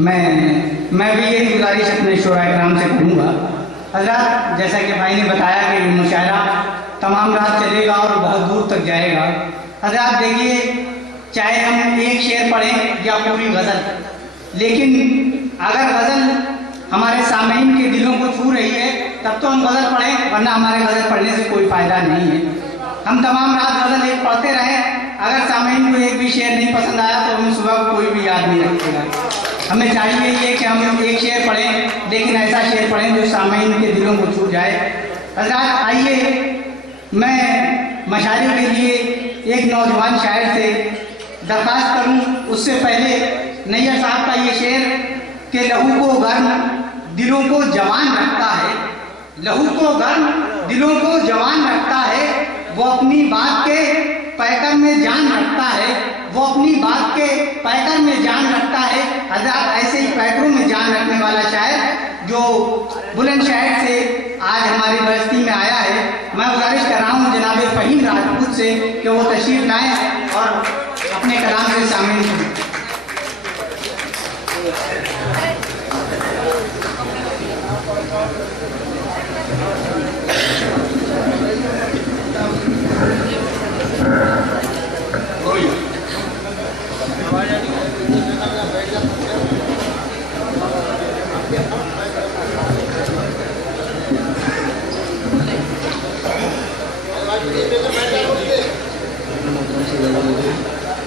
मैं भी यही गुजारिश अपने शोरा-ए-किराम से करूँगा। हज़रात, जैसा कि भाई ने बताया कि ये मुशायरा तमाम रात चलेगा और बहुत दूर तक जाएगा। हज़रात देखिए, चाहे हम एक शेर पढ़ें या पूरी गज़ल, लेकिन अगर गज़ल हमारे सामईन के दिलों को छू रही है तब तो हम गज़ल पढ़ें, वरना हमारे गज़ल पढ़ने से कोई फ़ायदा नहीं है। हम तमाम रात गज़ल एक पढ़ते रहें, अगर सामईन को एक भी शेर नहीं पसंद आया तो हमें सुबह को कोई भी याद नहीं रखेगा। हमें चाहिए ये कि हम एक शेर पढ़ें, लेकिन ऐसा शेर पढ़ें जो सामईन के दिलों को छू जाए। हज़रात आइए, मैं मशायरे के लिए एक नौजवान शायर से दरख्वास्त करूं, उससे पहले नैयर साहब का ये शेर कि लहू को गर्म दिलों को जवान रखता है, लहू को गर्म दिलों को जवान रखता है, वो अपनी बात के पैकर में जान रखता है, वो अपनी बात के पैकर में जान रखता है। हज़रात, ऐसे ही पैकरों में जान रखने वाला शायर जो बुलंदशहर से आज हमारी बस्ती में आया है, मैं गुजारिश कर रहा हूँ जनाब फ़हीम राजपूत से कि वो तशरीफ लाएं और अपने कलाम से शामिल हों।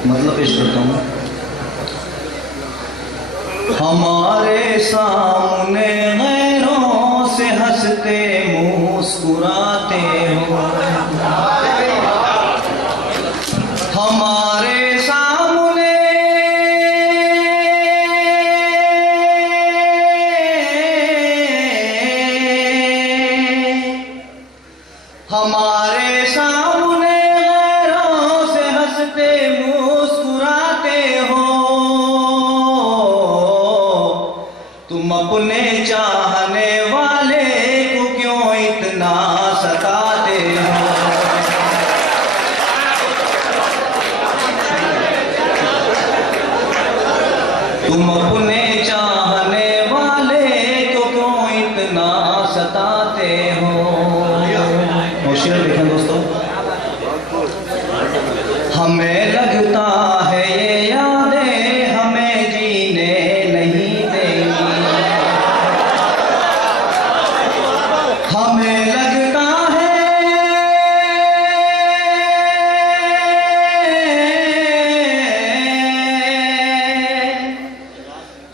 मतलब पेश करता हूँ। हमारे सामने गैरों से हंसते मुस्कुराते हो, हमारे सामने हमारे सामने गैरों से हंसते मुस्कुराते हो, तुम अपने चाहने वाले को क्यों इतना सताते हो। तुम अपने चाहने वाले को क्यों इतना सताते हो। होशियार देखें दोस्तों, हमें लगता है ये यादें हमें जीने नहीं देंगी, हमें लगता है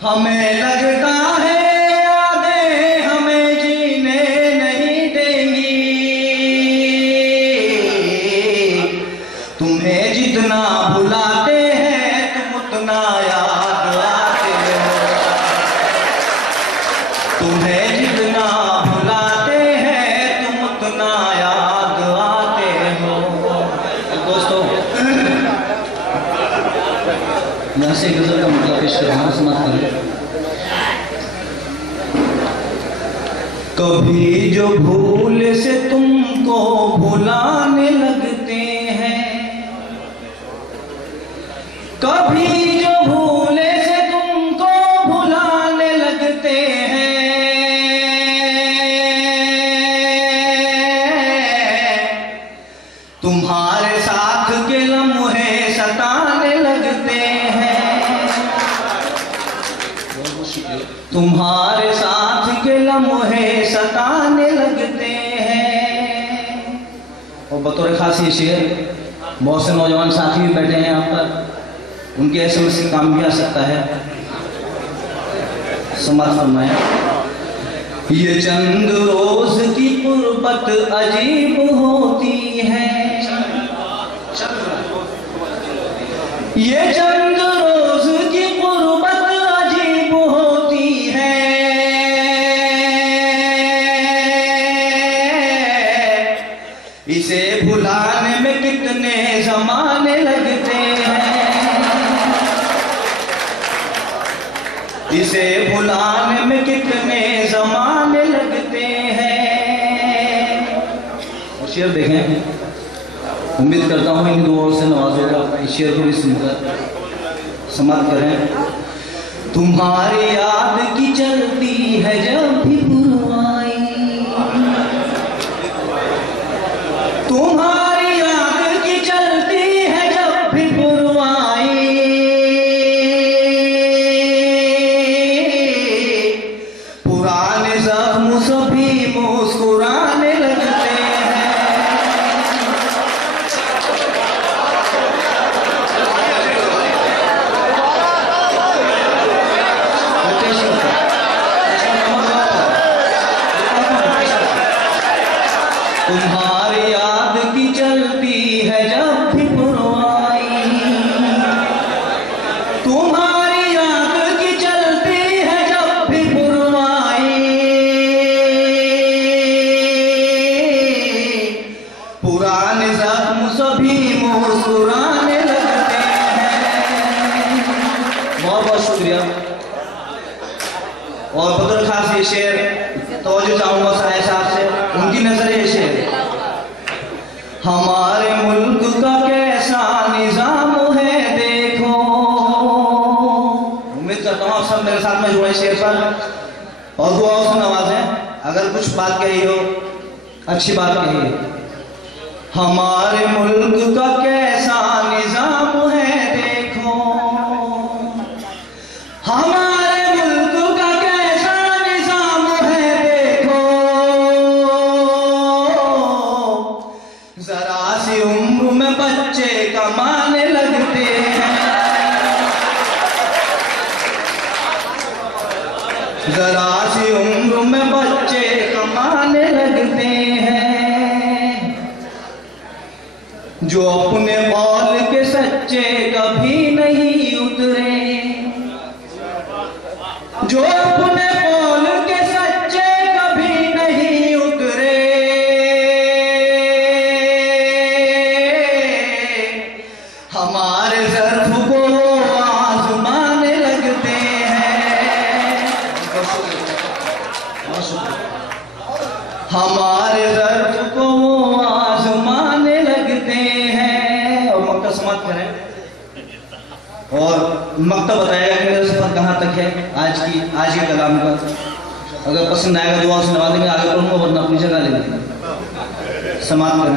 हमें लगता है यादें हमें जीने नहीं देंगी, तुम्हें जितना भुलाते हैं तुम उतना याद आते हो, तुम्हें जितना भुलाते हैं तुम उतना याद आते हो। दोस्तों, मैं से गजल का मतलब पेश कर रहा हूँ, समाप्त करें। कभी जो भूल से तुमको भुलाने लगते हैं, कभी जो भूल से तुमको भुलाने लगते हैं, तुम्हारे साथ के लम्हे सताने लगते हैं, तुम्हारे साथ के लम्हे सताने लगते हैं। और बतौर खास ये शेर बहुत से नौजवान साथी भी बैठे हैं यहाँ पर, उनके SMS से काम भी आ सकता है, समाज फरमाएं। ये चंद रोज की कुर्बत अजीब होती है, ये चंद रोज की कुर्बत अजीब होती है, इसे भुलाने में कितने जमाने लगते हैं, इसे भुलाने में कितने जमाने लगते हैं। शेर देखें, उम्मीद करता हूँ इन दुआओं से नवाजोगा, इस शेर को भी सुनकर समाप्त करें। तुम्हारी याद की चलती है जब भी पुरवाई, तुम्हारी याद की चलती है जब भी पुरवाई, पुराने जख्म सभी मुस्कुराने लगते हैं। तुम्हारी याद की चलती है जब भी पुरवाई, तुम्हारी याद की चलती है जब भी पुरवाई, पुराने जख्म सभी मुस्कुराने लगते हैं। बहुत बहुत शुक्रिया। और बदर खास ये शेर तवज्जो चाहूंगा साहिब साहब से, उनकी नजर ये शेर, हमारे मुल्क का कैसा निजाम है देखो। उम्मीद करता हूँ आप सब मेरे साथ में जुड़े शेर पर और दुआओं से नवाजें। अगर कुछ बात कही हो, अच्छी बात कही है। हमारे मुल्क का कैसा निजाम है देखो, हमारे मुल्क का कैसा निजाम है देखो, जरा सी उम्र में बच्चे कमाने लगते हैं, जरा सी उम्र में बच्चे कमाने लगते हैं। जो अपने कौल के सच्चे कभी नहीं उतरे, जो अपने कौल के सच्चे कभी नहीं उतरे, हमारे ज़र्फ़ को आज़माने लगते हैं। हमारे ज़र्फ़ को आज़माने लगते हैं। और मक्ता समाप्त करें और मक्ता बताएगा कि मेरा सफर कहाँ तक है आज के कलाम का। अगर पसंद आएगा दुआ से नवा देंगे, आगे बढ़ूंगा, वरना अपनी जगह ले लेंगे। समाप्त करें।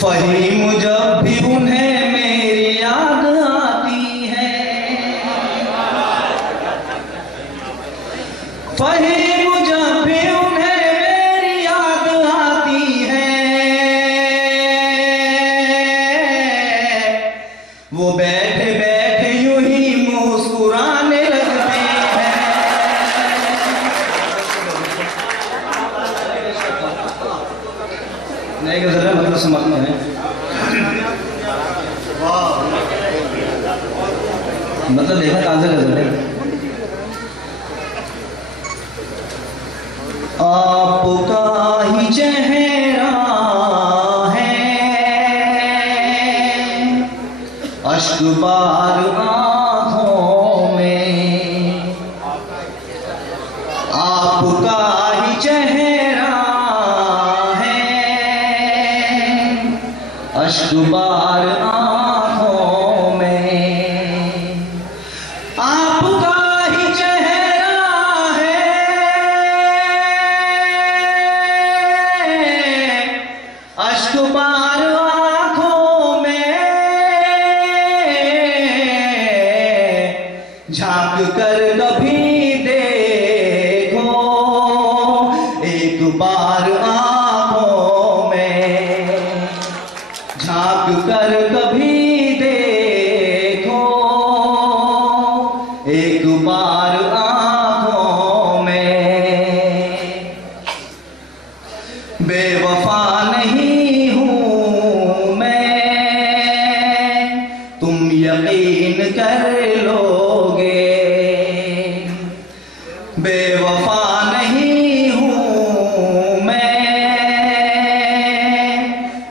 फहीम जब भी उन्हें मेरी याद आती है, फहीम जब भी उन्हें मेरी याद आती है, वो बैठे बैठे यूं ही मुस्कुराने लगते हैं। नहीं गजल है, मतलब समझते हैं। मतलब देखा ताज़ा गजल है। आपका ही चेहरा है, अश्क बार आँखों में, आपका ही चेहरा है, अश्क बार आँखों में, आपका ही चेहरा है, अश्क बार आँखों में, झांक कर कभी देखो एक बार आँखों में, झांक कर कभी देखो एक बार आँखों में। बेवफा नहीं हूँ मैं, तुम यकीन कर लोगे, बेवफा नहीं हूँ मैं,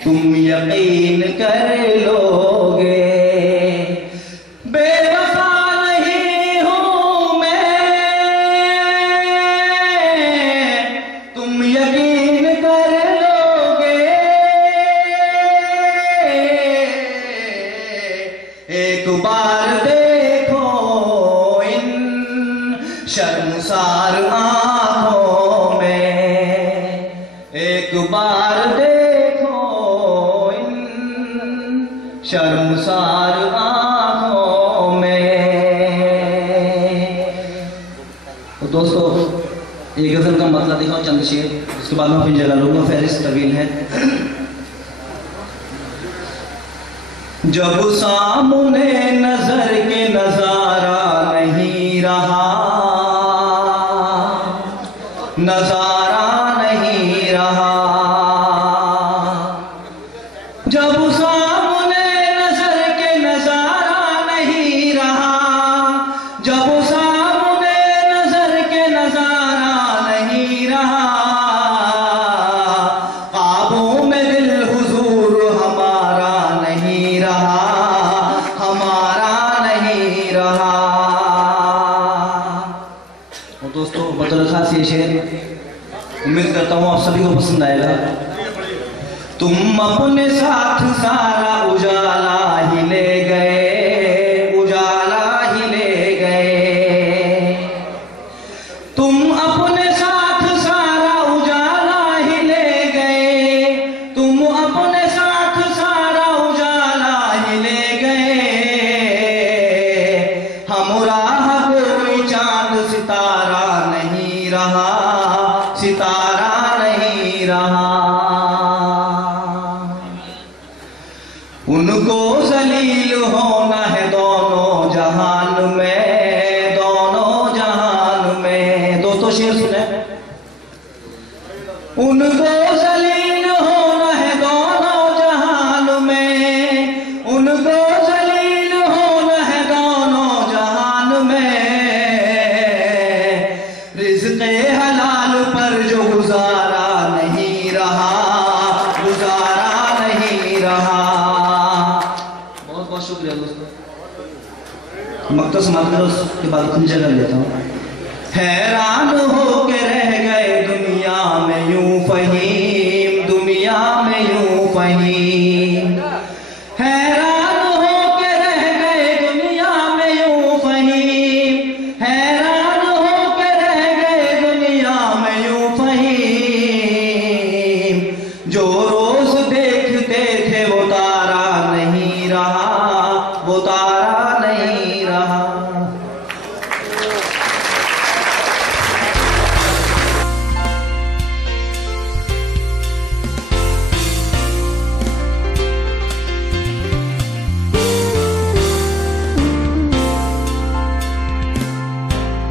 तुम यकीन कर लोगे, बेवफा नहीं हूँ मैं, तुम यकीन कर लोगे, एक बार देखो शर्मसार आंखों में एक बार देखो इन शर्मसार आंखों में। तो दोस्तों ये गजल का मतलब दिखाओ चंद शेर, उसके बाद मैं अपनी जगह लूंगा, फहरिस्त तवील है। जब सामने नजर के नजारा नहीं रहा, नजारा नहीं रहा, जब सामने नजर के नजारा नहीं रहा, जब सामने नजर के नजारा नहीं रहा, ख्वाबों में दिल हुजूर हमारा नहीं रहा, हमारा नहीं रहा। और दोस्तों बतौर खास ये शेर उम्मीद करता हूँ आप सभी को पसंद आएगा। तुम अपने साथ सारा उजाला ही ले गए, उजाला ही ले गए, तुम अपने साथ सारा उजाला ही ले गए, तुम अपने साथ सारा उजाला ही ले गए, हमराह कोई चांद सितारा नहीं रहा, सितारा नहीं रहा। उनको जलील होना है दोनों जहान में, दोनों जहान में। दोस्तों शेर सुने, उनको जलील होना है दोनों जहान में, उनको जलील होना है दोनों जहान में, रिज़्क़े हलाल पर जो गुजारा नहीं रहा, गुजारा नहीं रहा। बहुत बहुत शुक्रिया दोस्तों। मकता समाप्त करो, उसके बाद अपनी जगह लेता हूँ। हैरान